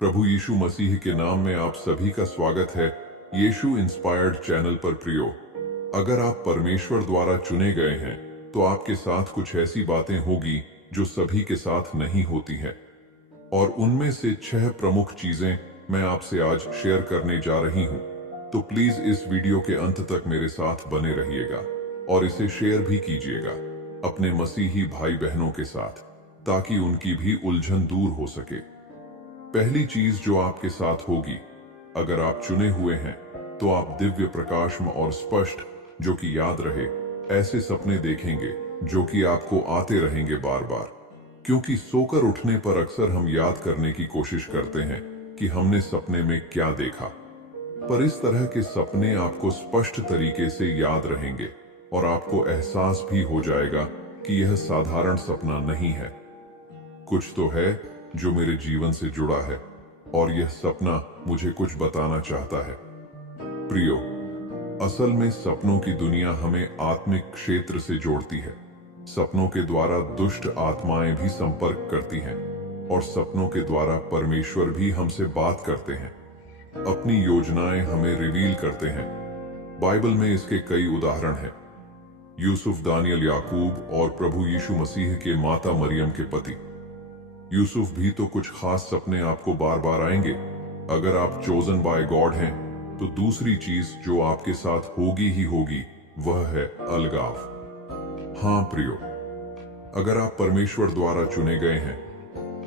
प्रभु यीशु मसीह के नाम में आप सभी का स्वागत है यीशु इंस्पायर्ड चैनल पर। प्रियो, अगर आप परमेश्वर द्वारा चुने गए हैं तो आपके साथ कुछ ऐसी बातें होगी जो सभी के साथ नहीं होती हैं, और उनमें से 6 प्रमुख चीजें मैं आपसे आज शेयर करने जा रही हूं। तो प्लीज इस वीडियो के अंत तक मेरे साथ बने रहिएगा और इसे शेयर भी कीजिएगा अपने मसीही भाई बहनों के साथ, ताकि उनकी भी उलझन दूर हो सके। पहली चीज जो आपके साथ होगी, अगर आप चुने हुए हैं तो आप दिव्य प्रकाशम और स्पष्ट, जो कि याद रहे, ऐसे सपने देखेंगे जो कि आपको आते रहेंगे बार बार। क्योंकि सोकर उठने पर अक्सर हम याद करने की कोशिश करते हैं कि हमने सपने में क्या देखा, पर इस तरह के सपने आपको स्पष्ट तरीके से याद रहेंगे और आपको एहसास भी हो जाएगा कि यह साधारण सपना नहीं है, कुछ तो है जो मेरे जीवन से जुड़ा है और यह सपना मुझे कुछ बताना चाहता है। प्रियो, असल में सपनों की दुनिया हमें आत्मिक क्षेत्र से जोड़ती है। सपनों के द्वारा दुष्ट आत्माएं भी संपर्क करती हैं और सपनों के द्वारा परमेश्वर भी हमसे बात करते हैं, अपनी योजनाएं हमें रिवील करते हैं। बाइबल में इसके कई उदाहरण हैं। यूसुफ, दानियल, याकूब और प्रभु यीशु मसीह के माता मरियम के पति। यूसुफ भी तो कुछ खास सपने आपको बार बार आएंगे। अगर आप चोजन बाय गॉड हैं तो दूसरी चीज जो आपके साथ होगी ही होगी वह है अलगाव। हाँ प्रियो, अगर आप परमेश्वर द्वारा चुने गए हैं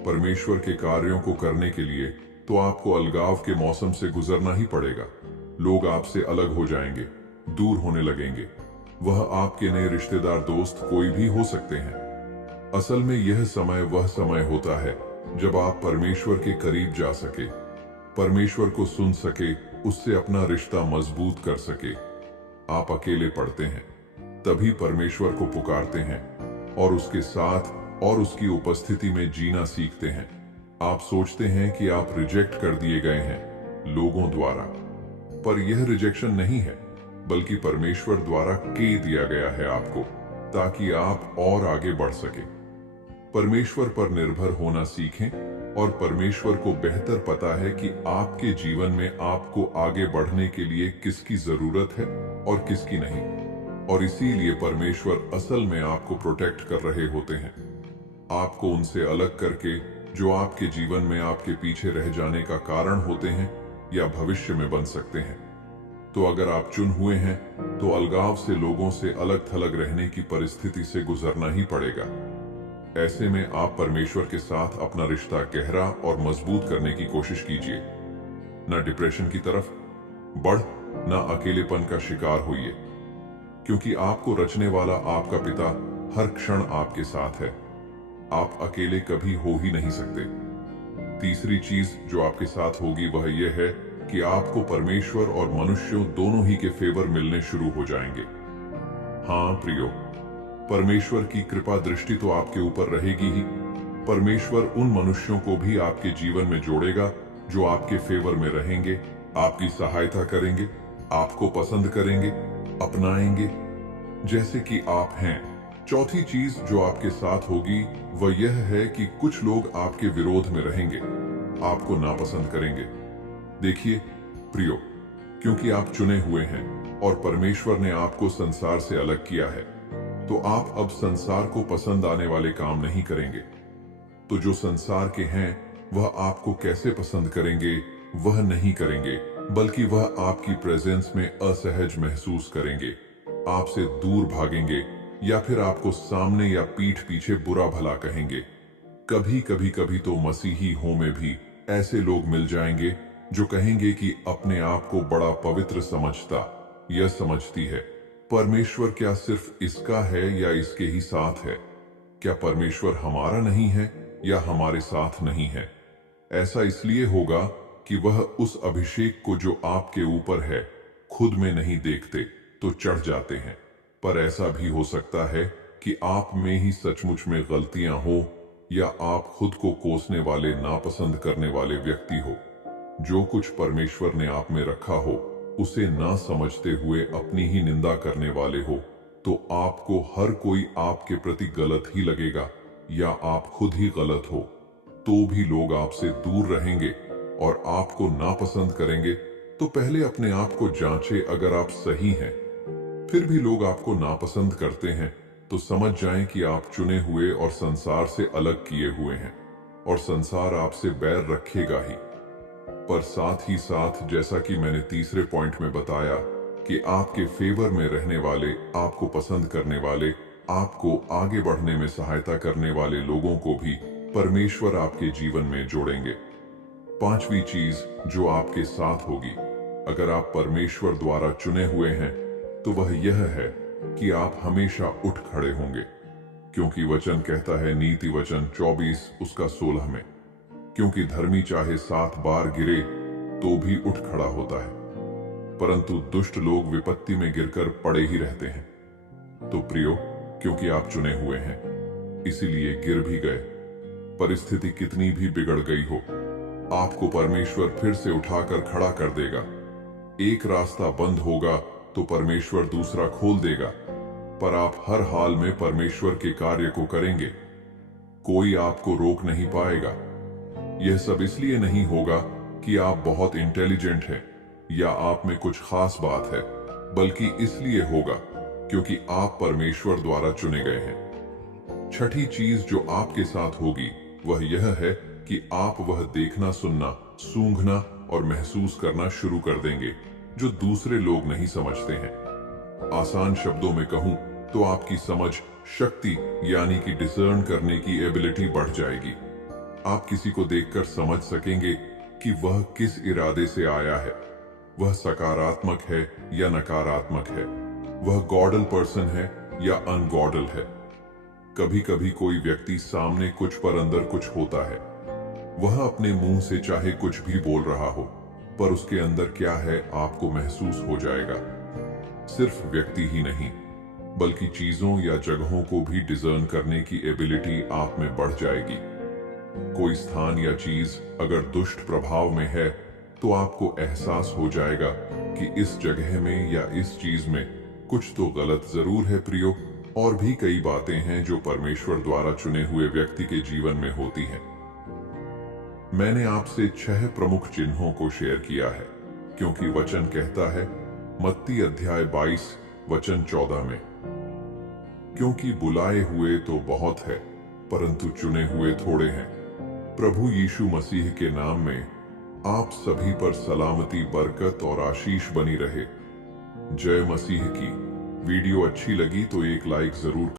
परमेश्वर के कार्यों को करने के लिए, तो आपको अलगाव के मौसम से गुजरना ही पड़ेगा। लोग आपसे अलग हो जाएंगे, दूर होने लगेंगे। वह आपके नए रिश्तेदार, दोस्त कोई भी हो सकते हैं। असल में यह समय वह समय होता है जब आप परमेश्वर के करीब जा सके, परमेश्वर को सुन सके, उससे अपना रिश्ता मजबूत कर सके। आप अकेले पड़ते हैं, तभी परमेश्वर को पुकारते हैं और उसके साथ और उसकी उपस्थिति में जीना सीखते हैं। आप सोचते हैं कि आप रिजेक्ट कर दिए गए हैं लोगों द्वारा, पर यह रिजेक्शन नहीं है, बल्कि परमेश्वर द्वारा के दिया गया है आपको, ताकि आप और आगे बढ़ सके। परमेश्वर पर निर्भर होना सीखें और परमेश्वर को बेहतर पता है कि आपके जीवन में आपको आगे बढ़ने के लिए किसकी जरूरत है और किसकी नहीं, और इसीलिए परमेश्वर असल में आपको प्रोटेक्ट कर रहे होते हैं, आपको उनसे अलग करके जो आपके जीवन में आपके पीछे रह जाने का कारण होते हैं या भविष्य में बन सकते हैं। तो अगर आप चुन हुए हैं तो अलगाव से, लोगों से अलग थलग रहने की परिस्थिति से गुजरना ही पड़ेगा। ऐसे में आप परमेश्वर के साथ अपना रिश्ता गहरा और मजबूत करने की कोशिश कीजिए। न डिप्रेशन की तरफ बढ़, न अकेलेपन का शिकार होइए, क्योंकि आपको रचने वाला आपका पिता हर क्षण आपके साथ है। आप अकेले कभी हो ही नहीं सकते। तीसरी चीज जो आपके साथ होगी वह यह है कि आपको परमेश्वर और मनुष्यों दोनों ही के फेवर मिलने शुरू हो जाएंगे। हाँ प्रियो, परमेश्वर की कृपा दृष्टि तो आपके ऊपर रहेगी ही, परमेश्वर उन मनुष्यों को भी आपके जीवन में जोड़ेगा जो आपके फेवर में रहेंगे, आपकी सहायता करेंगे, आपको पसंद करेंगे, अपनाएंगे जैसे कि आप हैं। चौथी चीज जो आपके साथ होगी वह यह है कि कुछ लोग आपके विरोध में रहेंगे, आपको नापसंद करेंगे। देखिए प्रियो, क्योंकि आप चुने हुए हैं और परमेश्वर ने आपको संसार से अलग किया है, तो आप अब संसार को पसंद आने वाले काम नहीं करेंगे। तो जो संसार के हैं वह आपको कैसे पसंद करेंगे, वह नहीं करेंगे, बल्कि वह आपकी प्रेजेंस में असहज महसूस करेंगे, आपसे दूर भागेंगे या फिर आपको सामने या पीठ पीछे बुरा भला कहेंगे। कभी तो मसीही हों में भी ऐसे लोग मिल जाएंगे जो कहेंगे कि अपने आप को बड़ा पवित्र समझता या समझती है। परमेश्वर क्या सिर्फ इसका है या इसके ही साथ है? क्या परमेश्वर हमारा नहीं है या हमारे साथ नहीं है? ऐसा इसलिए होगा कि वह उस अभिषेक को जो आपके ऊपर है खुद में नहीं देखते तो चढ़ जाते हैं। पर ऐसा भी हो सकता है कि आप में ही सचमुच में गलतियां हो, या आप खुद को कोसने वाले, नापसंद करने वाले व्यक्ति हो। जो कुछ परमेश्वर ने आप में रखा हो उसे ना समझते हुए अपनी ही निंदा करने वाले हो, तो आपको हर कोई आपके प्रति गलत ही लगेगा, या आप खुद ही गलत हो तो भी लोग आपसे दूर रहेंगे और आपको नापसंद करेंगे, तो पहले अपने आप को जांचें अगर आप सही हैं। फिर भी लोग आपको नापसंद करते हैं, तो समझ जाएं कि आप चुने हुए और संसार से अलग किए हुए हैं, और संसार आपसे बैर रखेगा ही। पर साथ ही साथ, जैसा कि मैंने तीसरे पॉइंट में बताया, कि आपके फेवर में रहने वाले, आपको पसंद करने वाले, आपको आगे बढ़ने में सहायता करने वाले लोगों को भी परमेश्वर आपके जीवन में जोड़ेंगे। पांचवी चीज जो आपके साथ होगी, अगर आप परमेश्वर द्वारा चुने हुए हैं, तो वह यह है कि आप हमेशा उठ खड़े होंगे। क्योंकि वचन कहता है, नीति वचन 24 उसका 16 में, क्योंकि धर्मी चाहे 7 बार गिरे तो भी उठ खड़ा होता है, परंतु दुष्ट लोग विपत्ति में गिरकर पड़े ही रहते हैं। तो प्रियो, क्योंकि आप चुने हुए हैं, इसीलिए गिर भी गए, परिस्थिति कितनी भी बिगड़ गई हो, आपको परमेश्वर फिर से उठाकर खड़ा कर देगा। एक रास्ता बंद होगा तो परमेश्वर दूसरा खोल देगा, पर आप हर हाल में परमेश्वर के कार्य को करेंगे। कोई आपको रोक नहीं पाएगा। यह सब इसलिए नहीं होगा कि आप बहुत इंटेलिजेंट हैं या आप में कुछ खास बात है, बल्कि इसलिए होगा क्योंकि आप परमेश्वर द्वारा चुने गए हैं। छठी चीज जो आपके साथ होगी वह यह है कि आप वह देखना, सुनना, सूंघना और महसूस करना शुरू कर देंगे जो दूसरे लोग नहीं समझते हैं। आसान शब्दों में कहूं तो आपकी समझ शक्ति यानी कि डिसर्न करने की एबिलिटी बढ़ जाएगी। आप किसी को देखकर समझ सकेंगे कि वह किस इरादे से आया है, वह सकारात्मक है या नकारात्मक है, वह गॉडल पर्सन है या अनगॉडल है। कभी कभी कोई व्यक्ति सामने कुछ पर अंदर कुछ होता है। वह अपने मुंह से चाहे कुछ भी बोल रहा हो, पर उसके अंदर क्या है आपको महसूस हो जाएगा। सिर्फ व्यक्ति ही नहीं, बल्कि चीजों या जगहों को भी डिसर्न करने की एबिलिटी आप में बढ़ जाएगी। कोई स्थान या चीज अगर दुष्ट प्रभाव में है, तो आपको एहसास हो जाएगा कि इस जगह में या इस चीज में कुछ तो गलत जरूर है प्रियो। और भी कई बातें हैं जो परमेश्वर द्वारा चुने हुए व्यक्ति के जीवन में होती हैं। मैंने आपसे 6 प्रमुख चिन्हों को शेयर किया है, क्योंकि वचन कहता है, मत्ती अध्याय 22 वचन 14 में, क्योंकि बुलाए हुए तो बहुत है, परंतु चुने हुए थोड़े हैं। प्रभु यीशु मसीह के नाम में आप सभी पर सलामती, बरकत और आशीष बनी रहे। जय मसीह की। वीडियो अच्छी लगी तो एक लाइक जरूर